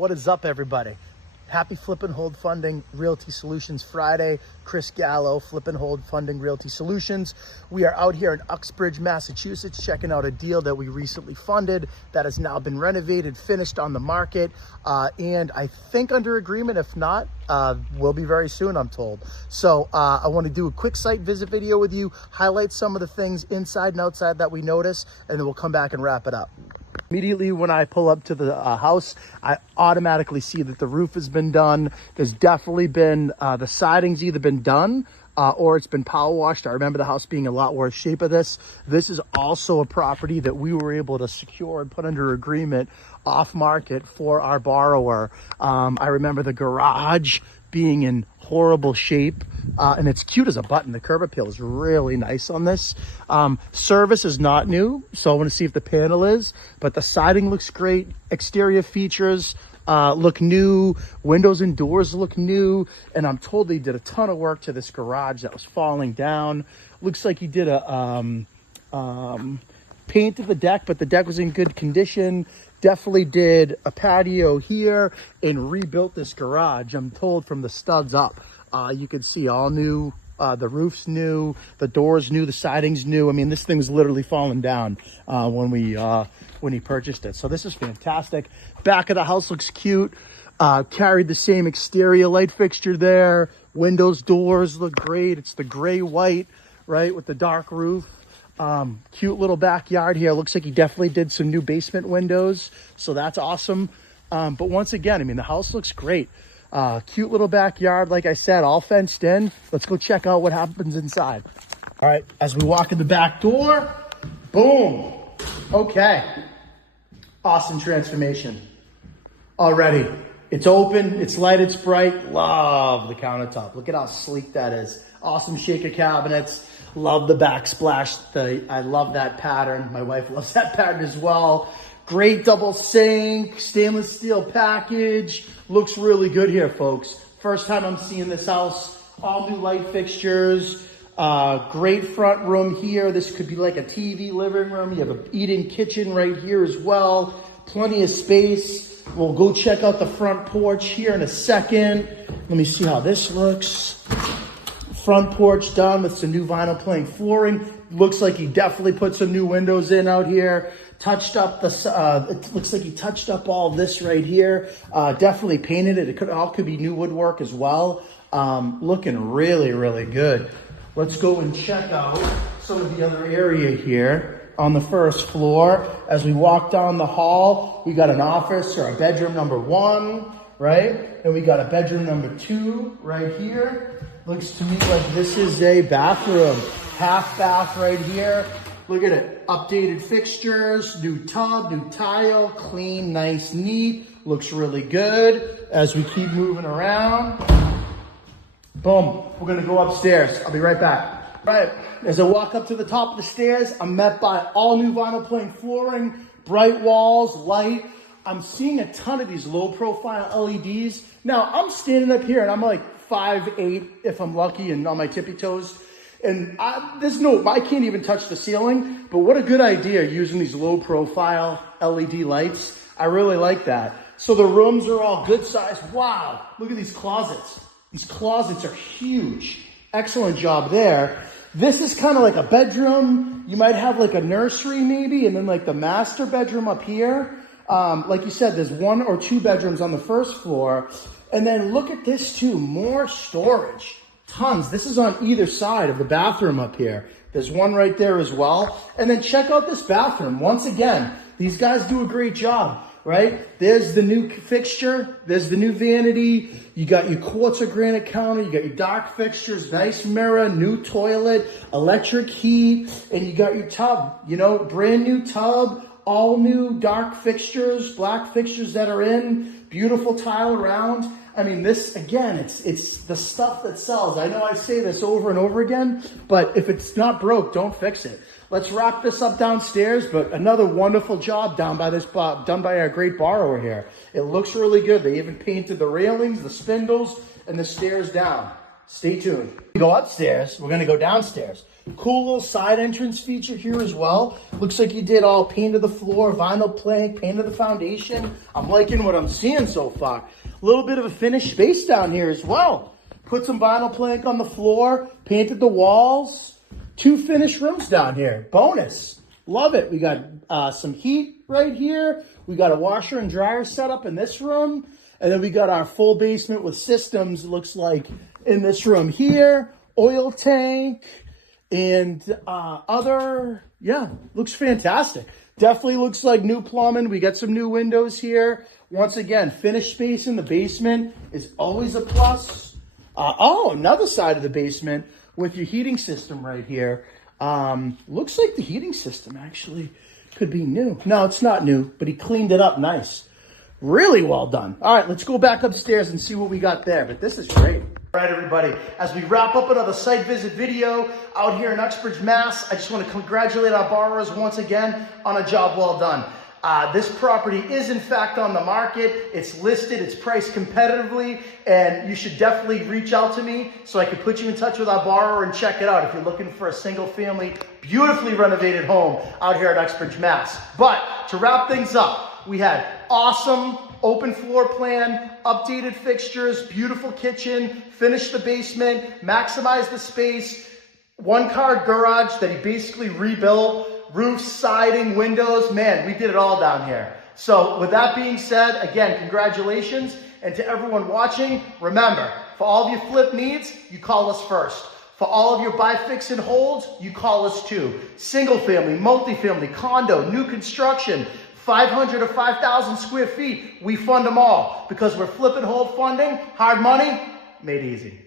What is up, everybody? Happy Flip and Hold Funding Realty Solutions Friday. Chris Gallo, Flip and Hold Funding Realty Solutions. We are out here in Uxbridge, Massachusetts, checking out a deal that we recently funded that has now been renovated, finished on the market, and I think under agreement. If not, will be very soon, I'm told. So I want to do a quick site visit video with you, highlight some of the things inside and outside that we notice, and then we'll come back and wrap it up. Immediately when I pull up to the house, I automatically see that the roof has been done. There's definitely been, the siding's either been done or it's been power washed. I remember the house being a lot worse shape of this. This is also a property that we were able to secure and put under agreement off market for our borrower. I remember the garage being in horrible shape, and it's cute as a button. The curb appeal is really nice on this. Service is not new, so I want to see if the panel is, but the siding looks great. Exterior features look new. Windows and doors look new, and I'm told they did a ton of work to this garage that was falling down. Looks like he did a painted the deck, but the deck was in good condition. Definitely did a patio here and rebuilt this garage, I'm told, from the studs up. You can see all new, the roof's new, the doors new, the siding's new. I mean, this thing was literally falling down when he purchased it. So this is fantastic. Back of the house looks cute. Carried the same exterior light fixture there. Windows, doors look great. It's the gray white, right, with the dark roof. Cute little backyard here. Looks like he definitely did some new basement windows, so that's awesome. But once again, I mean, the house looks great. Cute little backyard, like I said, all fenced in. Let's go check out what happens inside. All right, as we walk in the back door, boom. Okay, awesome transformation already. It's open, it's light, it's bright. Love the countertop. Look at how sleek that is. Awesome shaker cabinets. Love the backsplash. I love that pattern. My wife loves that pattern as well. Great double sink, stainless steel package. Looks really good here, folks. First time I'm seeing this house. All new light fixtures. Great front room here. This could be like a TV living room. You have an eat-in kitchen right here as well. Plenty of space. We'll go check out the front porch here in a second. Let me see how this looks. Front porch done with some new vinyl plank flooring. Looks like he definitely put some new windows in out here. Touched up the, it looks like he touched up all this right here. Definitely painted it. It could be new woodwork as well. Looking really, really good. Let's go and check out some of the other area here on the first floor. As we walk down the hall, we got an office or a bedroom number 1, right? And we got a bedroom number 2 right here. Looks to me like this is a bathroom. Half bath right here. Look at it. Updated fixtures, new tub, new tile, clean, nice, neat. Looks really good. As we keep moving around, boom, we're gonna go upstairs. I'll be right back. All right, as I walk up to the top of the stairs, I'm met by all new vinyl plank flooring, bright walls, light. I'm seeing a ton of these low profile LEDs. Now, I'm standing up here and I'm like 5'8" if I'm lucky and on my tippy toes. And I can't even touch the ceiling, but what a good idea using these low profile LED lights. I really like that. So the rooms are all good size. Wow, look at these closets. These closets are huge. Excellent job there. This is kind of like a bedroom. You might have like a nursery maybe, and then like the master bedroom up here. Like you said, there's 1 or 2 bedrooms on the first floor. And then look at this too, more storage. Tons. This is on either side of the bathroom up here. There's one right there as well. And then check out this bathroom. Once again, these guys do a great job, right? There's the new fixture. There's the new vanity. You got your quartz or granite counter. You got your dark fixtures, nice mirror, new toilet, electric heat, and you got your tub, you know, brand new tub, all new dark fixtures, black fixtures that are in, beautiful tile around. I mean, this, again, it's the stuff that sells. I know I say this over and over again, but if it's not broke, don't fix it. Let's wrap this up downstairs, but another wonderful job done by our great borrower here. It looks really good. They even painted the railings, the spindles, and the stairs down. Stay tuned. We go upstairs, we're gonna go downstairs. Cool little side entrance feature here as well. Looks like you did all paint of the floor, vinyl plank, paint of the foundation. I'm liking what I'm seeing so far. A little bit of a finished space down here as well. Put some vinyl plank on the floor, painted the walls. 2 finished rooms down here. Bonus. Love it. We got some heat right here. We got a washer and dryer set up in this room. And then we got our full basement with systems, looks like, in this room here. Oil tank and looks fantastic. Definitely looks like new plumbing. We got some new windows here. Once again, finished space in the basement is always a plus. Another side of the basement with your heating system right here. Looks like the heating system actually could be new. No, it's not new, but he cleaned it up nice. Really well done. All right, let's go back upstairs and see what we got there, but this is great. All right, everybody, as we wrap up another site visit video out here in Uxbridge, Mass, I just want to congratulate our borrowers once again on a job well done. This property is in fact on the market. It's listed, it's priced competitively, and you should definitely reach out to me so I can put you in touch with our borrower and check it out if you're looking for a single family, beautifully renovated home out here at Uxbridge, Mass. But to wrap things up, we had awesome open floor plan, updated fixtures, beautiful kitchen, finished the basement, maximized the space, 1-car garage that he basically rebuilt, roof, siding, windows. Man, we did it all down here. So with that being said, again, congratulations. And to everyone watching, remember, for all of your flip needs, you call us first. For all of your buy, fix, and holds, you call us too. Single family, multifamily, condo, new construction, 500 to 5,000 square feet, we fund them all because we're flip and hold funding, hard money, made easy.